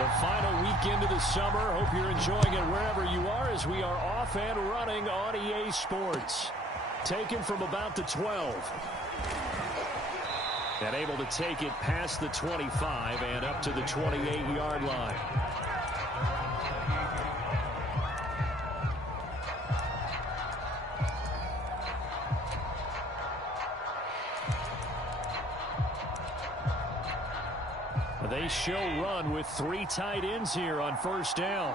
The final weekend of the summer. Hope you're enjoying it wherever you are as we are off and running on EA Sports. Taken from about the 12. And able to take it past the 25 and up to the 28-yard line. They show run with 3 tight ends here on first down.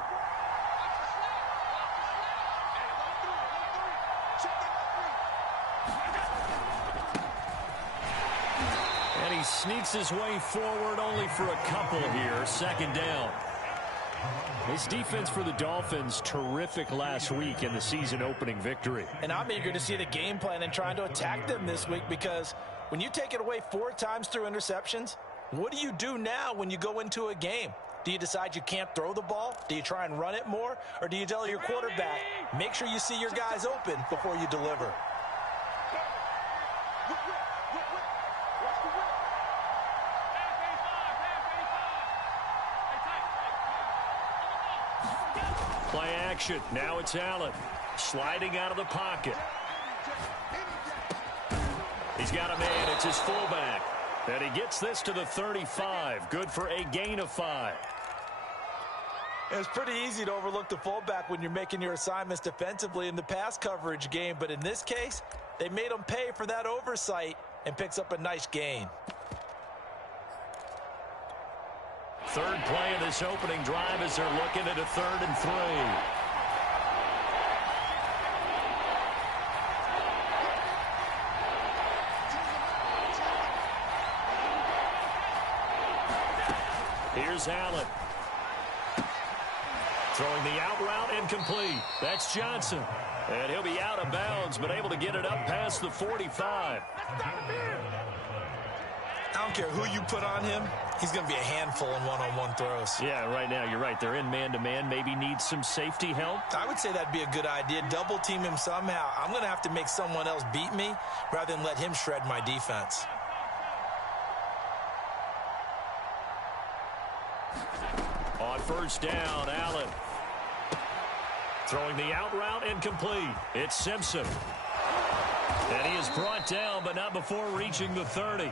And he sneaks his way forward only for a couple here. Second down. This defense for the Dolphins, terrific last week in the season opening victory. And I'm eager to see the game plan and trying to attack them this week, because when you take it away 4 times through interceptions, what do you do now when you go into a game? Do you decide you can't throw the ball? Do you try and run it more? Or do you tell your quarterback, make sure you see your guys open before you deliver? Play action. Now it's Allen. Sliding out of the pocket. He's got a man. It's his fullback. And he gets this to the 35. Good for a gain of 5. It's pretty easy to overlook the fullback when you're making your assignments defensively in the pass coverage game. But in this case, they made him pay for that oversight and picks up a nice gain. Third play of this opening drive as they're looking at a 3rd and 3. Here's Allen. Throwing the out route incomplete. That's Johnson. And he'll be out of bounds, but able to get it up past the 45. I don't care who you put on him. He's going to be a handful in one-on-one throws. Yeah, right now, you're right. They're in man-to-man. Maybe needs some safety help. I would say that'd be a good idea. Double team him somehow. I'm going to have to make someone else beat me rather than let him shred my defense. On first down, Allen. Throwing the out route incomplete. It's Simpson. And he is brought down, but not before reaching the 30.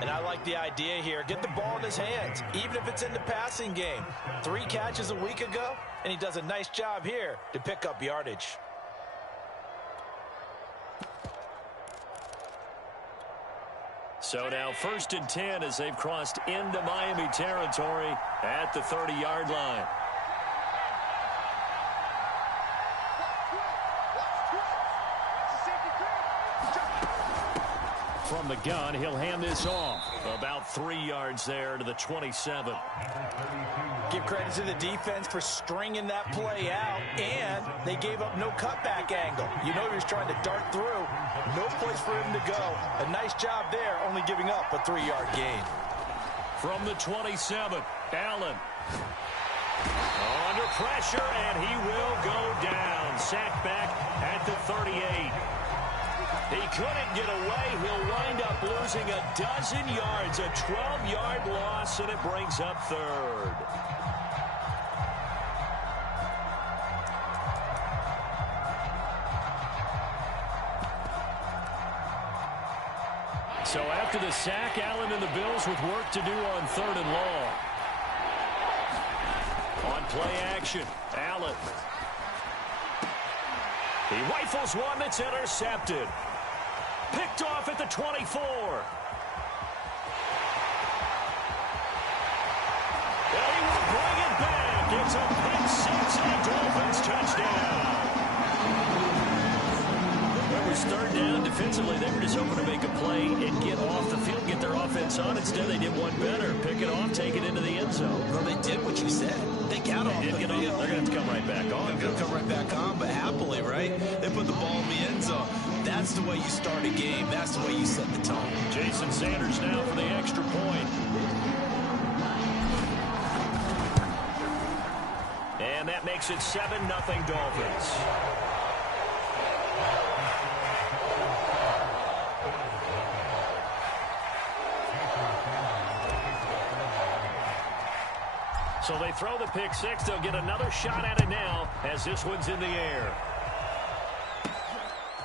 And I like the idea here. Get the ball in his hands, even if it's in the passing game. 3 catches a week ago, and he does a nice job here to pick up yardage. So now 1st and 10 as they've crossed into Miami territory at the 30-yard line. From the gun, he'll hand this off. About 3 yards there to the 27. Give credit to the defense for stringing that play out, and they gave up no cutback angle. You know he was trying to dart through. No place for him to go. A nice job there, only giving up a 3-yard gain. From the 27, Allen. Under pressure, and he will go down. Sacked back at the 38. He couldn't get away. He'll wind up losing a dozen yards. A 12-yard loss, and it brings up 3rd. So after the sack, Allen and the Bills with work to do on 3rd and long. On play action, Allen. He rifles one that's intercepted. Picked off at the 24. And he will bring it back. It's a pick 6 and a Dolphins touchdown. It was 3rd down. Defensively, they were just hoping to make a play and get off the field, get their offense on. Instead, they did one better. Pick it off, take it into the end zone. Well, they did what you said. They got off the field. They're going to have to come right back on. They're going to come right back on, but happily, right? They put the ball in the end zone. That's the way you start a game. That's the way you set the tone. Jason Sanders now for the extra point. And that makes it 7-0 Dolphins. So they throw the pick six. They'll get another shot at it now as this one's in the air.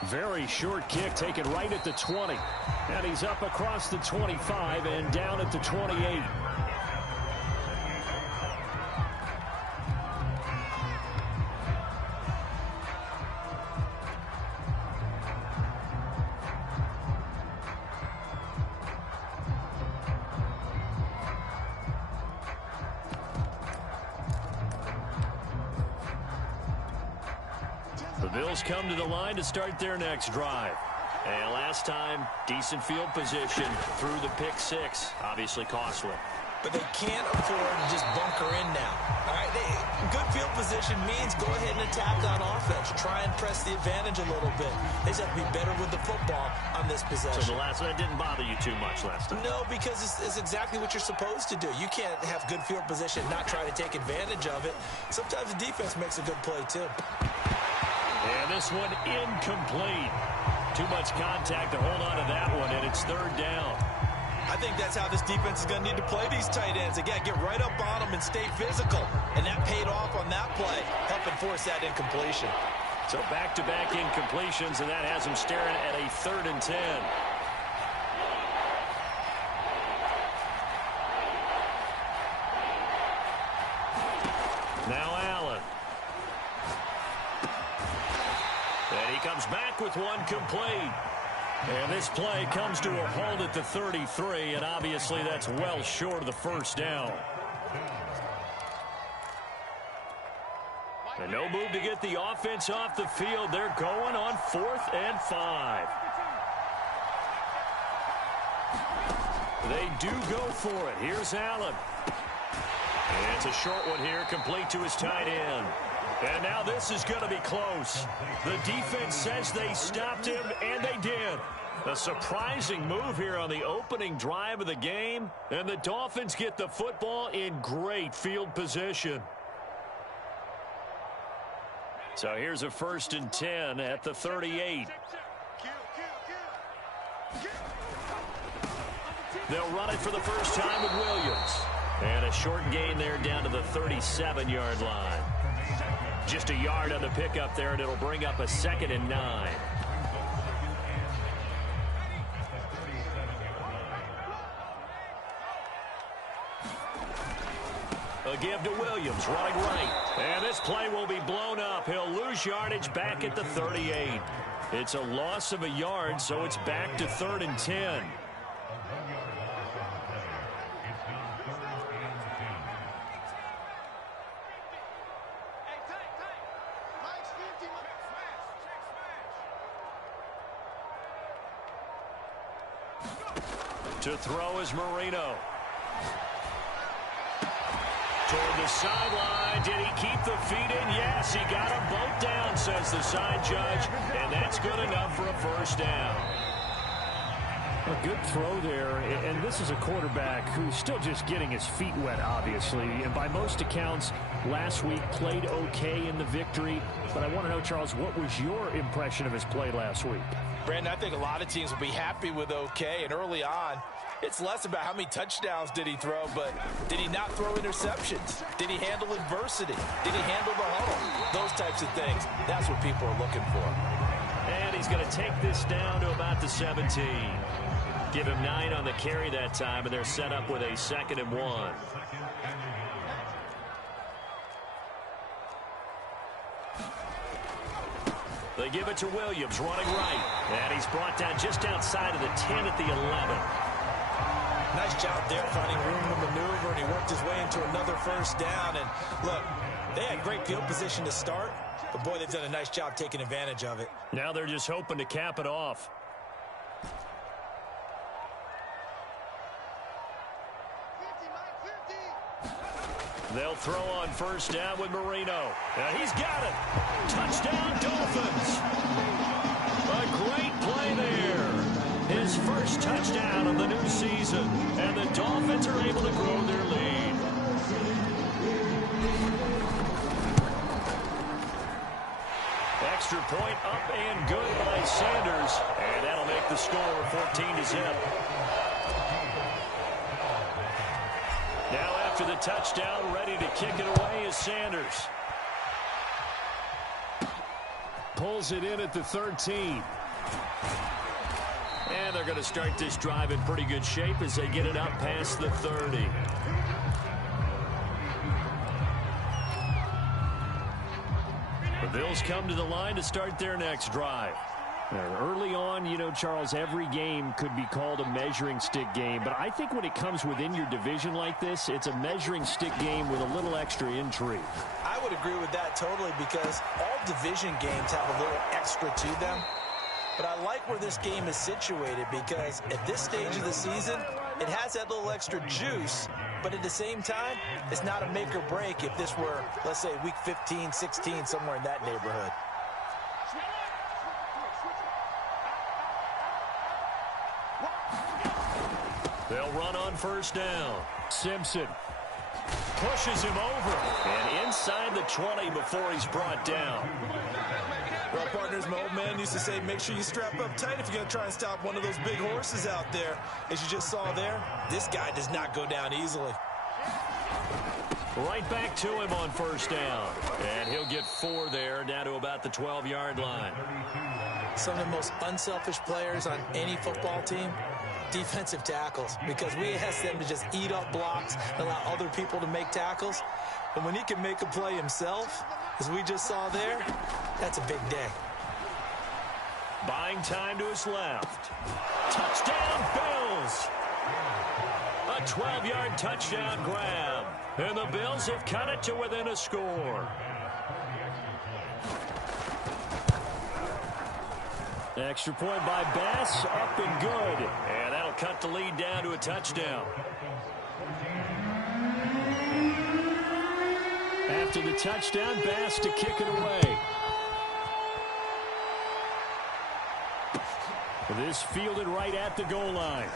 Very short kick taken right at the 20. And he's up across the 25 and down at the 28. The Bills come to the line to start their next drive. And last time, decent field position through the pick six. Obviously costly. But they can't afford to just bunker in now. All right, good field position means go ahead and attack on offense. Try and press the advantage a little bit. They just have to be better with the football on this possession. So the last one didn't bother you too much last time? No, because it's exactly what you're supposed to do. You can't have good field position and not try to take advantage of it. Sometimes the defense makes a good play, too. And this one incomplete. Too much contact to hold on to that one, and it's third down. I think that's how this defense is going to need to play these tight ends. Again, get right up on them and stay physical. And that paid off on that play, helping force that incompletion. So back-to-back incompletions, and that has them staring at a 3rd and 10. Now Allen. And he comes back with one complete. And this play comes to a halt at the 33, and obviously that's well short of the first down. And no move to get the offense off the field. They're going on 4th and 5. They do go for it. Here's Allen. And it's a short one here, complete to his tight end. And now this is going to be close. The defense says they stopped him, and they did. A surprising move here on the opening drive of the game. And the Dolphins get the football in great field position. So here's a 1st and 10 at the 38. They'll run it for the first time with Williams. And a short gain there down to the 37-yard line. Just a yard on the pickup there, and it'll bring up a 2nd and 9. A give to Williams, running right. And this play will be blown up. He'll lose yardage back at the 38. It's a loss of a yard, so it's back to 3rd and 10. To throw is Marino. Toward the sideline. Did he keep the feet in? Yes, he got them both down, says the side judge. And that's good enough for a first down. A good throw there, and this is a quarterback who's still just getting his feet wet, obviously. And by most accounts, last week played okay in the victory. But I want to know, Charles, what was your impression of his play last week? Brandon, I think a lot of teams will be happy with okay. And early on, it's less about how many touchdowns did he throw, but did he not throw interceptions? Did he handle adversity? Did he handle the huddle? Those types of things. That's what people are looking for. And he's going to take this down to about the 17. Give him 9 on the carry that time, and they're set up with a 2nd and 1. They give it to Williams, running right. And he's brought down just outside of the 10 at the 11. Nice job there finding room to maneuver, and he worked his way into another first down. And look, they had great field position to start, but boy, they've done a nice job taking advantage of it. Now they're just hoping to cap it off. They'll throw on first down with Marino. And he's got it. Touchdown, Dolphins. A great play there. His first touchdown of the new season. And the Dolphins are able to grow their lead. Extra point up and good by Sanders. And that'll make the score 14-0. Now after After the touchdown, ready to kick it away is Sanders. Pulls it in at the 13. And they're going to start this drive in pretty good shape as they get it up past the 30. The Bills come to the line to start their next drive. Early on, you know, Charles, every game could be called a measuring stick game. But I think when it comes within your division like this, it's a measuring stick game with a little extra intrigue. I would agree with that totally because all division games have a little extra to them. But I like where this game is situated because at this stage of the season, it has that little extra juice. But at the same time, it's not a make or break if this were, let's say, week 15, 16, somewhere in that neighborhood. They'll run on first down. Simpson Pushes him over. And inside the 20 before he's brought down. Well, partners, my old man used to say, make sure you strap up tight if you're going to try and stop one of those big horses out there. As you just saw there, this guy does not go down easily. Right back to him on first down. And he'll get 4 there, down to about the 12-yard line. Some of the most unselfish players on any football team, defensive tackles, because we ask them to just eat up blocks and allow other people to make tackles. And when he can make a play himself, as we just saw there, that's a big day. Buying time to his left. Touchdown, Bills! A 12-yard touchdown grab. And the Bills have cut it to within a score. Extra point by Bass, up and good. And that'll cut the lead down to a touchdown. After the touchdown, Bass to kick it away. This fielded right at the goal line.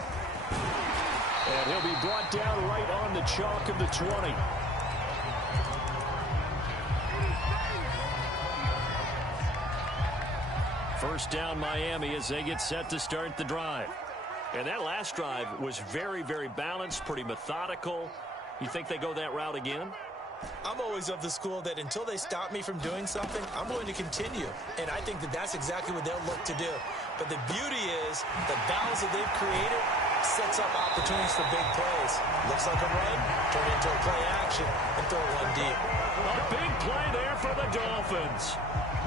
And he'll be brought down right on the chalk of the 20. First down, Miami, as they get set to start the drive. And that last drive was very, very balanced, pretty methodical. You think they go that route again? I'm always of the school that until they stop me from doing something, I'm going to continue. And I think that that's exactly what they'll look to do. But the beauty is the balance that they've created sets up opportunities for big plays. Looks like a run, turn it into a play action, and throw one deep. A big play there for the Dolphins.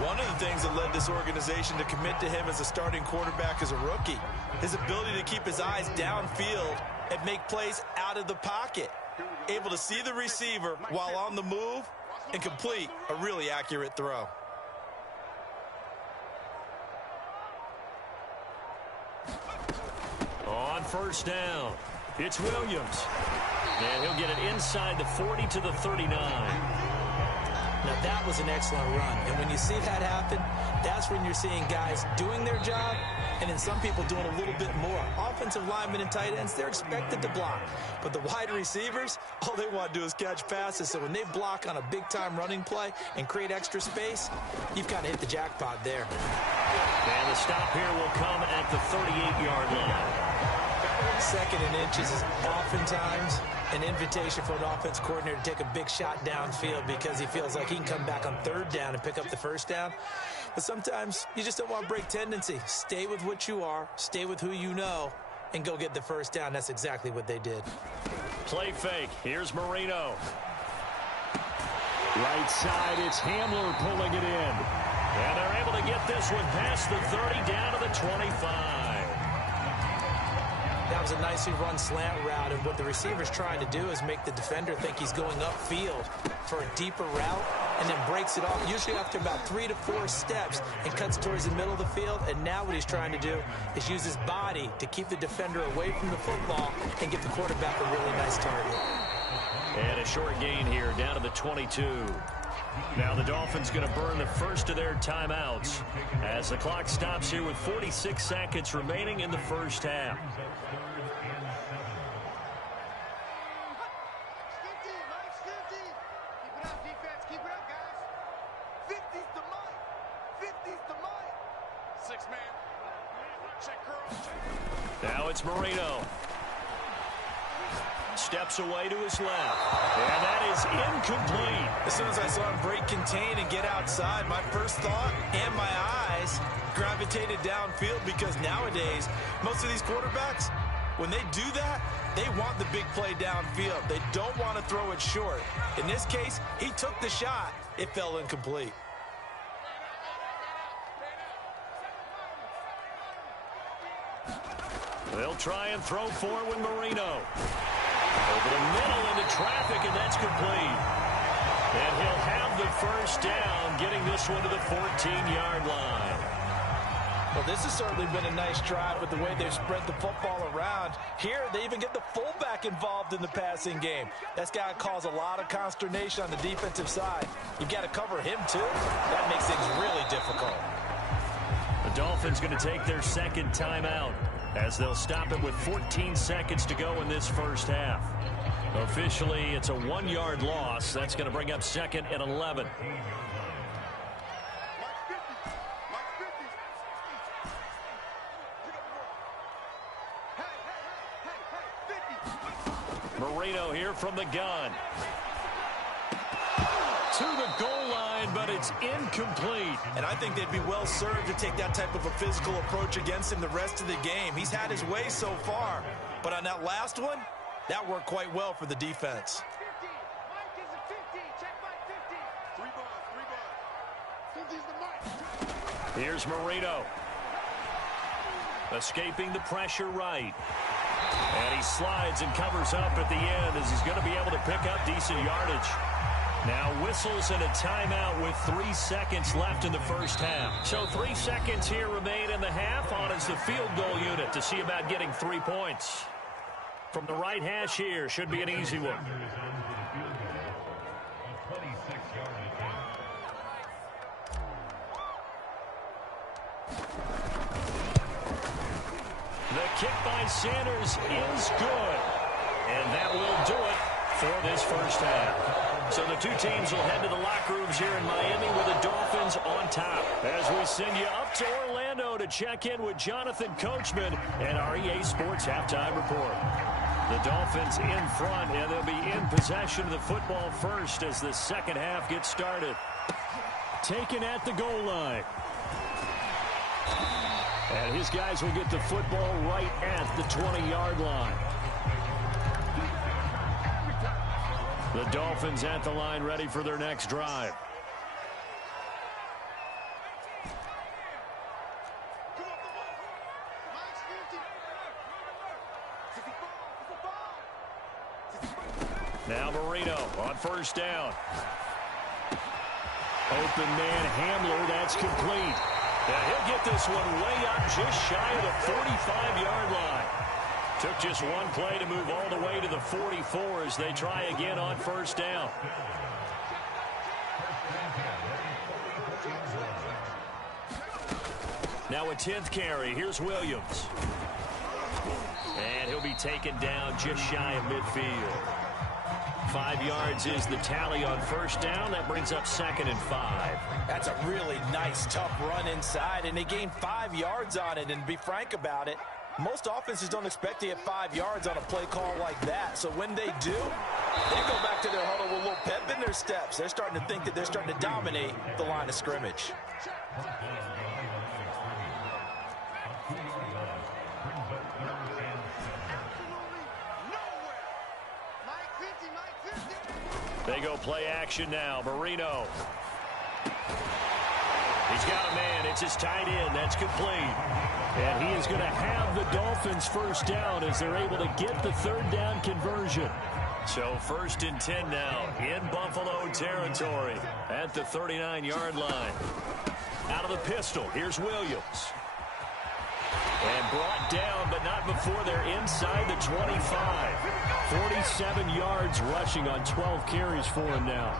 One of the things that led this organization to commit to him as a starting quarterback as a rookie, his ability to keep his eyes downfield and make plays out of the pocket. Able to see the receiver while on the move and complete a really accurate throw. On first down, it's Williams. And he'll get it inside the 40 to the 39. Now, that was an excellent run. And when you see that happen, that's when you're seeing guys doing their job and then some people doing a little bit more. Offensive linemen and tight ends, they're expected to block. But the wide receivers, all they want to do is catch passes. So when they block on a big-time running play and create extra space, you've kind of hit the jackpot there. And the stop here will come at the 38-yard line. Second and inches is oftentimes an invitation for an offense coordinator to take a big shot downfield because he feels like he can come back on third down and pick up the first down. But sometimes you just don't want to break tendency. Stay with what you are, stay with who you know, and go get the first down. That's exactly what they did. Play fake. Here's Marino. Right side, it's Hamler pulling it in. And they're able to get this one past the 30 down to the 25. That was a nicely run slant route, and what the receiver's trying to do is make the defender think he's going upfield for a deeper route and then breaks it off, usually after about 3 to 4 steps, and cuts towards the middle of the field. And now what he's trying to do is use his body to keep the defender away from the football and give the quarterback a really nice target. And a short gain here down to the 22. Now the Dolphins going to burn the first of their timeouts as the clock stops here with 46 seconds remaining in the first half. Now it's Marino. steps away to his left. And that is incomplete. As soon as I saw him break contain and get outside, my first thought and my eyes gravitated downfield, because nowadays, most of these quarterbacks, when they do that, they want the big play downfield. They don't want to throw it short. In this case, he took the shot. It fell incomplete. They'll try and throw for it with Marino. Over the middle into traffic, and that's complete. And he'll have the first down, getting this one to the 14-yard line. Well, this has certainly been a nice drive with the way they've spread the football around. Here, they even get the fullback involved in the passing game. That's got to cause a lot of consternation on the defensive side. You've got to cover him, too. That makes things really difficult. The Dolphins going to take their second timeout, as they'll stop it with 14 seconds to go in this first half. Officially, it's a 1-yard loss. That's going to bring up second and 11. Marino here from the gun. To the goal line, but it's incomplete. And I think they'd be well served to take that type of a physical approach against him the rest of the game. He's had his way so far, but on that last one, that worked quite well for the defense. Here's Marino. Escaping the pressure right. And he slides and covers up at the end, as he's going to be able to pick up decent yardage. Now whistles and a timeout with 3 seconds left in the first half. So 3 seconds here remain in the half. On is the field goal unit to see about getting 3 points. From the right hash here, should be an easy one. The kick by Sanders is good. And that will do it for this first half. So the two teams will head to the locker rooms here in Miami with the Dolphins on top. As we send you up to Orlando to check in with Jonathan Coachman and our EA Sports Halftime Report. The Dolphins in front, and they'll be in possession of the football first as the second half gets started. Taken at the goal line. And his guys will get the football right at the 20-yard line. The Dolphins at the line, ready for their next drive. Now Marino on first down. Open man Hamler, that's complete. Yeah, he'll get this one way up just shy of the 45-yard line. Took just one play to move all the way to the 44 as they try again on first down. Now a 10th carry. Here's Williams. And he'll be taken down just shy of midfield. 5 yards is the tally on first down. That brings up second and 5. That's a really nice, tough run inside, and they gained 5 yards on it. And to be frank about it, most offenses don't expect to get 5 yards on a play call like that. So when they do, they go back to their huddle with a little pep in their steps. They're starting to think that they're starting to dominate the line of scrimmage. They go play action now. Marino. He's got a man. It's his tight end. That's complete. And he is going to have the Dolphins first down as they're able to get the third down conversion. So first and 10 now in Buffalo territory at the 39-yard line. Out of the pistol, here's Williams. And brought down, but not before they're inside the 25. 47 yards rushing on 12 carries for him now.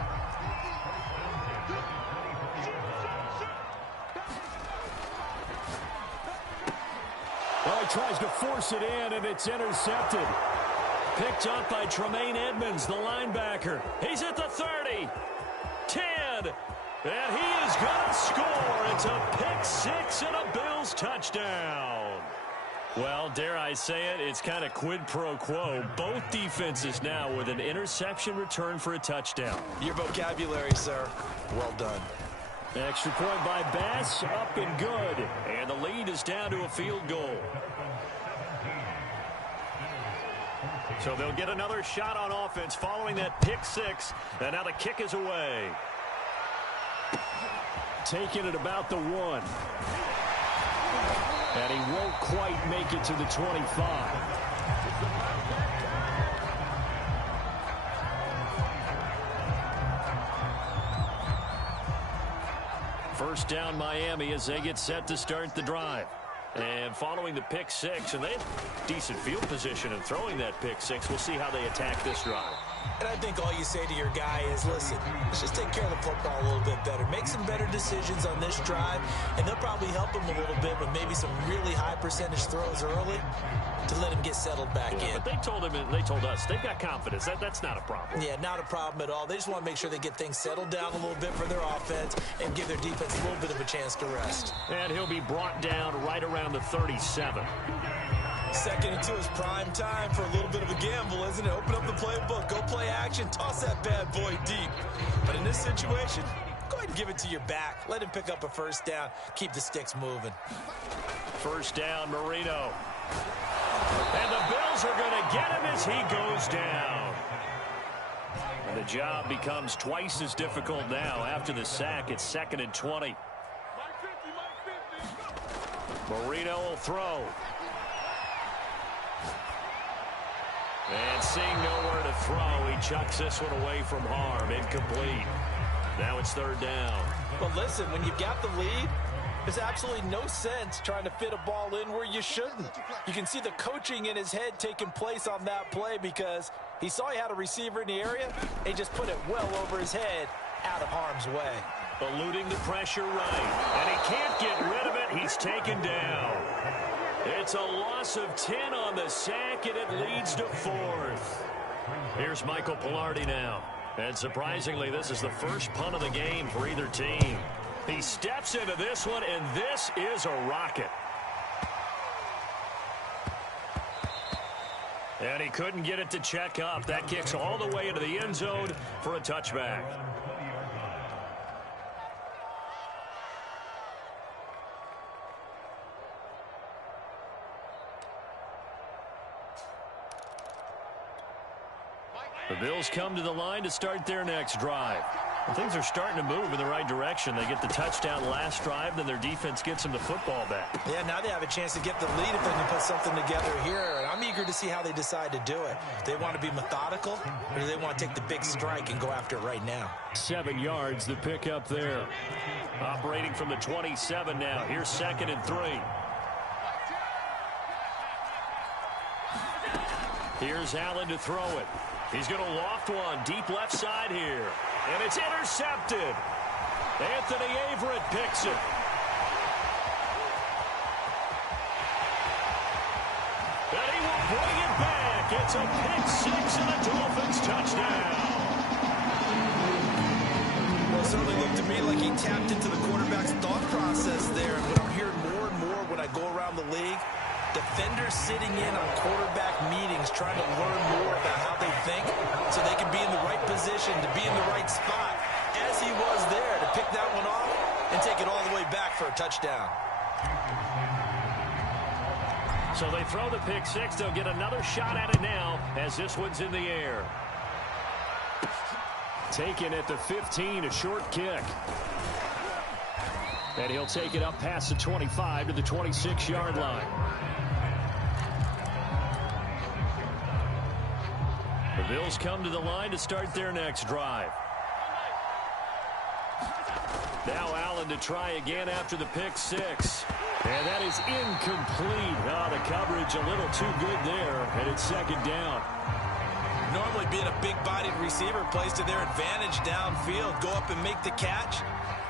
Well, he tries to force it in, and it's intercepted. Picked up by Tremaine Edmonds, the linebacker. He's at the 30. 10. And he is going to score. It's a pick six and a Bills touchdown. Well, dare I say it, it's kind of quid pro quo. Both defenses now with an interception return for a touchdown. Your vocabulary, sir. Well done. Extra point by Bass, up and good. And the lead is down to a field goal. So they'll get another shot on offense following that pick six. And now the kick is away. Taking it about the 1. And he won't quite make it to the 25. First down Miami as they get set to start the drive. And following the pick six, and they have decent field position in throwing that pick six. We'll see how they attack this drive. And I think all you say to your guy is, listen, let's just take care of the football a little bit better. Make some better decisions on this drive, and they'll probably help him a little bit with maybe some really high percentage throws early to let him get settled back in. But they told him, and they told us, they've got confidence. That's not a problem. Yeah, not a problem at all. They just want to make sure they get things settled down a little bit for their offense and give their defense a little bit of a chance to rest. And he'll be brought down right around the 37. Second and 2 is prime time for a little bit of a gamble, isn't it? Open up the playbook, go play action, toss that bad boy deep. But in this situation, go ahead and give it to your back. Let him pick up a first down. Keep the sticks moving. First down, Marino. And the Bills are going to get him as he goes down. And the job becomes twice as difficult now after the sack. It's 2nd and 20. Marino will throw. And seeing nowhere to throw, he chucks this one away from harm. Incomplete. Now it's 3rd down. Well, listen, when you've got the lead, there's absolutely no sense trying to fit a ball in where you shouldn't. You can see the coaching in his head taking place on that play because he saw he had a receiver in the area and he just put it well over his head out of harm's way. Eluding the pressure right. And he can't get rid of it. He's taken down. It's a loss of 10 on the sack, and it leads to 4th. Here's Michael Pilardi now. And surprisingly, this is the first punt of the game for either team. He steps into this one, and this is a rocket. And he couldn't get it to check up. That kicks all the way into the end zone for a touchback. The Bills come to the line to start their next drive. Well, things are starting to move in the right direction. They get the touchdown last drive, then their defense gets them the football back. Yeah, now they have a chance to get the lead if they can put something together here. And I'm eager to see how they decide to do it. Do they want to be methodical, or do they want to take the big strike and go after it right now? 7 yards, the pickup there. Operating from the 27 now. Here's 2nd and 3. Here's Allen to throw it. He's going to loft one deep left side here. And it's intercepted. Anthony Averett picks it. And he will bring it back. It's a pick six and a Dolphins touchdown. Well, it certainly looked to me like he tapped into the quarterback's thought process there. And what I'm hearing more and more when I go around the league, defenders sitting in on quarterback meetings trying to learn more about how they think so they can be in the right position to be in the right spot, as he was there to pick that one off and take it all the way back for a touchdown. So they throw the pick six. They'll get another shot at it now as this one's in the air. Taken at the 15, a short kick. And he'll take it up past the 25 to the 26-yard line. The Bills come to the line to start their next drive. Now Allen to try again after the pick six. And that is incomplete. Oh, the coverage a little too good there, and it's 2nd down. Normally being a big-bodied receiver plays to their advantage downfield. Go up and make the catch,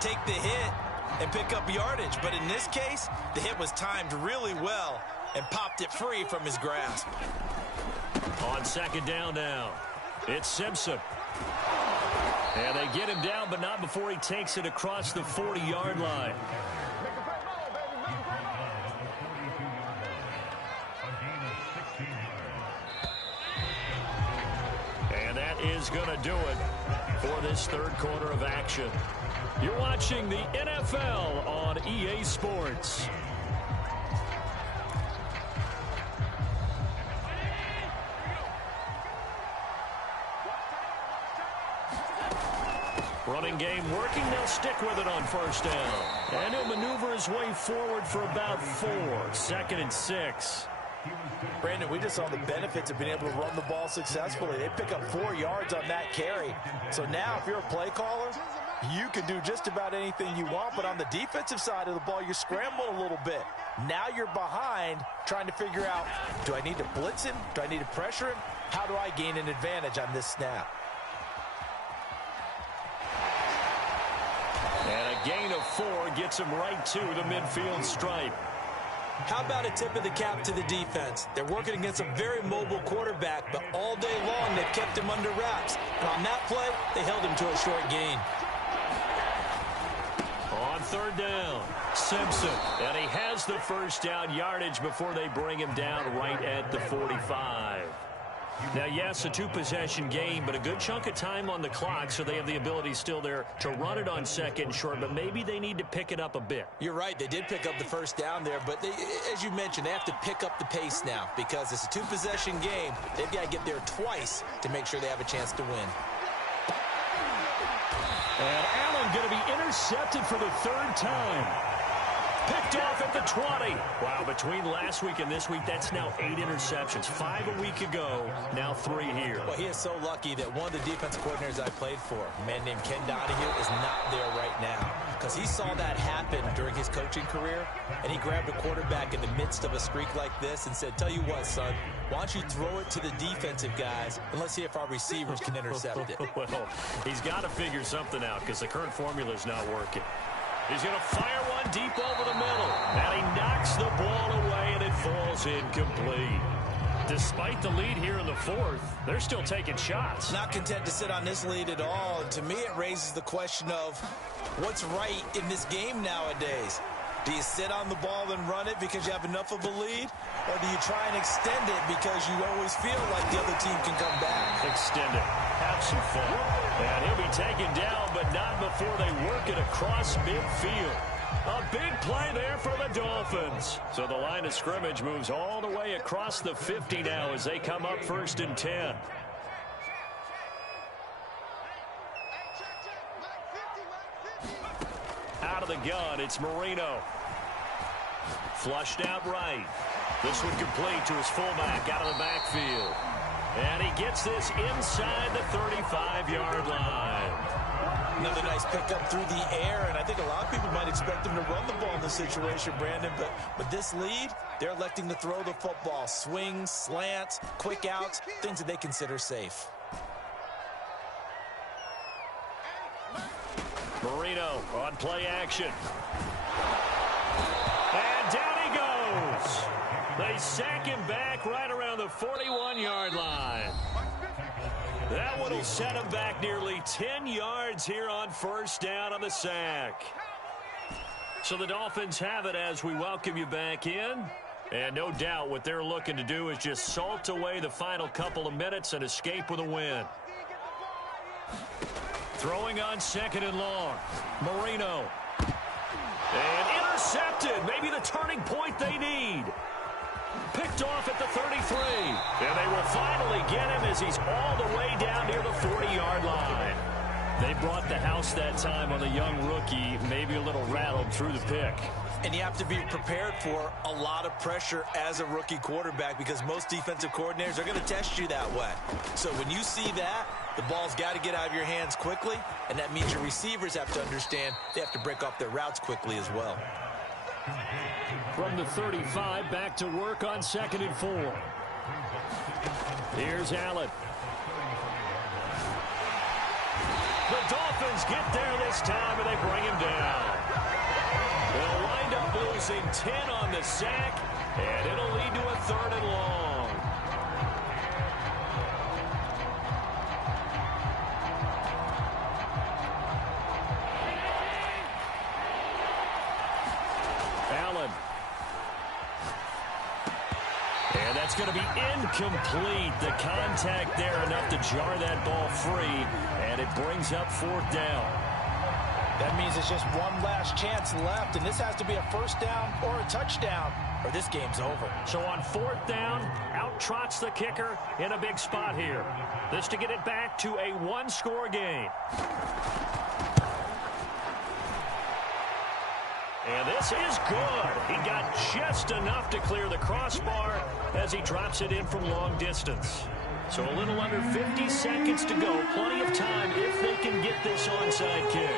take the hit, and pick up yardage. But in this case, the hit was timed really well and popped it free from his grasp. On 2nd down now, it's Simpson. And they get him down, but not before he takes it across the 40-yard line. is going to do it for this third quarter of action. You're watching the NFL on EA Sports. Running game working. They'll stick with it on first down. And he'll maneuver his way forward for about 4. 2nd and 6. Brandon, we just saw the benefits of being able to run the ball successfully. They pick up 4 yards on that carry. So now if you're a play caller, you can do just about anything you want. But on the defensive side of the ball, you're scrambling a little bit. Now you're behind trying to figure out, do I need to blitz him? Do I need to pressure him? How do I gain an advantage on this snap? And a gain of 4 gets him right to the midfield stripe. How about a tip of the cap to the defense? They're working against a very mobile quarterback, but all day long they've kept him under wraps. And on that play, they held him to a short gain. On third down, Simpson. And he has the first down yardage before they bring him down right at the 45. Now, yes, a 2-possession game, but a good chunk of time on the clock, so they have the ability still there to run it on 2nd and short, but maybe they need to pick it up a bit. You're right. They did pick up the first down there, but as you mentioned, they have to pick up the pace now because it's a 2-possession game. They've got to get there twice to make sure they have a chance to win. And Allen going to be intercepted for the 3rd time. Picked off at the 20. Wow, between last week and this week, that's now 8 interceptions. 5 a week ago, now 3 here. Well, he is so lucky that one of the defensive coordinators I played for, a man named Ken Donahue, is not there right now because he saw that happen during his coaching career, and he grabbed a quarterback in the midst of a streak like this and said, tell you what, son, why don't you throw it to the defensive guys, and let's see if our receivers can intercept it. Well, he's got to figure something out because the current formula is not working. He's going to fire one deep over the middle. And he knocks the ball away, and it falls incomplete. Despite the lead here in the 4th, they're still taking shots. Not content to sit on this lead at all. And to me, it raises the question of what's right in this game nowadays. Do you sit on the ball and run it because you have enough of a lead? Or do you try and extend it because you always feel like the other team can come back? Extend it. Have some fun. And he'll be taken down, but not before they work it across midfield. A big play there for the Dolphins. So the line of scrimmage moves all the way across the 50 now as they come up 1st and 10. Out of the gun, it's Marino. Flushed out right. This one complete to his fullback out of the backfield. And he gets this inside the 35-yard line. Another nice pickup through the air, and I think a lot of people might expect him to run the ball in this situation, Brandon, but with this lead, they're electing to throw the football. Swings, slants, quick outs, things that they consider safe. Marino on play action. And down he goes. They sack him back right around the 41-yard line. That one will set him back nearly 10 yards here on first down on the sack. So the Dolphins have it as we welcome you back in. And no doubt what they're looking to do is just salt away the final couple of minutes and escape with a win. Throwing on 2nd and long. Marino. And intercepted. Maybe the turning point they need. Picked off at the 33. And they will finally get him as he's all the way down near the 40-yard line. They brought the house that time on the young rookie, maybe a little rattled through the pick. And you have to be prepared for a lot of pressure as a rookie quarterback because most defensive coordinators are going to test you that way. So when you see that, the ball's got to get out of your hands quickly, and that means your receivers have to understand they have to break off their routes quickly as well. From the 35, back to work on 2nd and 4. Here's Allen. The Dolphins get there this time, and they bring him down. They'll wind up losing 10 on the sack, and it'll lead to a 3rd and long. Allen. And that's That's going to be incomplete. The contact there enough to jar that ball free, and it brings up 4th down. That means it's just one last chance left, and this has to be a first down or a touchdown, or this game's over. So on 4th down, out trots the kicker in a big spot here. This to get it back to a one-score game. And this is good. He got just enough to clear the crossbar as he drops it in from long distance. So a little under 50 seconds to go. Plenty of time if they can get this onside kick.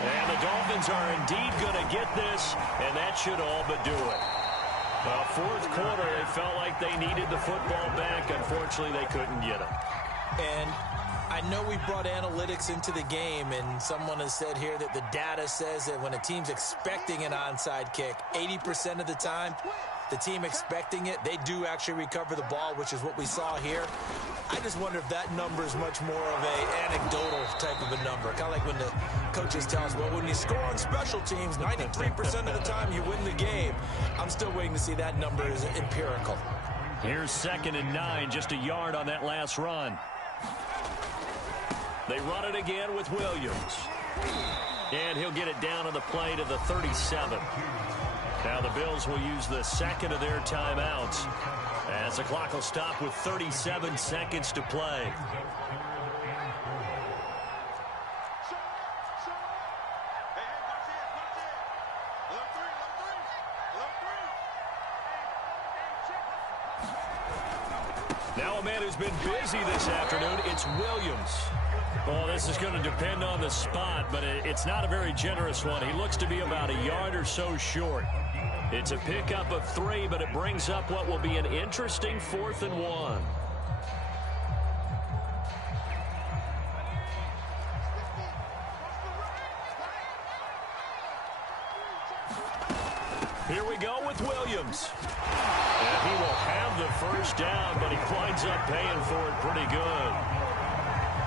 And the Dolphins are indeed going to get this, and that should all but do it. Well, 4th quarter, it felt like they needed the football back. Unfortunately, they couldn't get it. And I know we brought analytics into the game, and someone has said here that the data says that when a team's expecting an onside kick, 80% of the time, the team expecting it, they do actually recover the ball, which is what we saw here. I just wonder if that number is much more of a anecdotal type of a number. Kind of like when the coaches tell us, well, when you score on special teams, 93% of the time you win the game. I'm still waiting to see that number is empirical. Here's 2nd and 9, just a yard on that last run. They run it again with Williams. And he'll get it down on the play to the 37. Now the Bills will use the 2nd of their timeouts as the clock will stop with 37 seconds to play. Now a man who's been busy this afternoon, it's Williams. Well, this is going to depend on the spot, but it's not a very generous one. He looks to be about a yard or so short. It's a pickup of 3, but it brings up what will be an interesting 4th and 1. Here we go with Williams. And he will have the first down, but he winds up paying for it pretty good.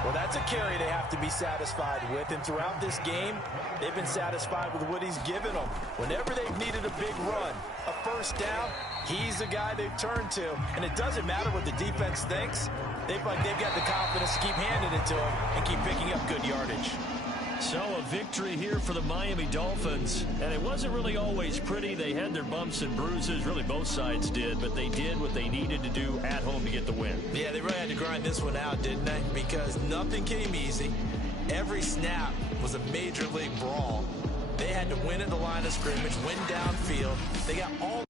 Well, that's a carry they have to be satisfied with, and throughout this game, they've been satisfied with what he's given them. Whenever they've needed a big run, a first down, he's the guy they've turned to, and it doesn't matter what the defense thinks. They've got the confidence to keep handing it to him and keep picking up good yardage. So a victory here for the Miami Dolphins, and it wasn't really always pretty. They had their bumps and bruises, really both sides did, but they did what they needed to do at home to get the win. Yeah, they really had to grind this one out, didn't they? Because nothing came easy. Every snap was a major league brawl. They had to win at the line of scrimmage, win downfield. They got all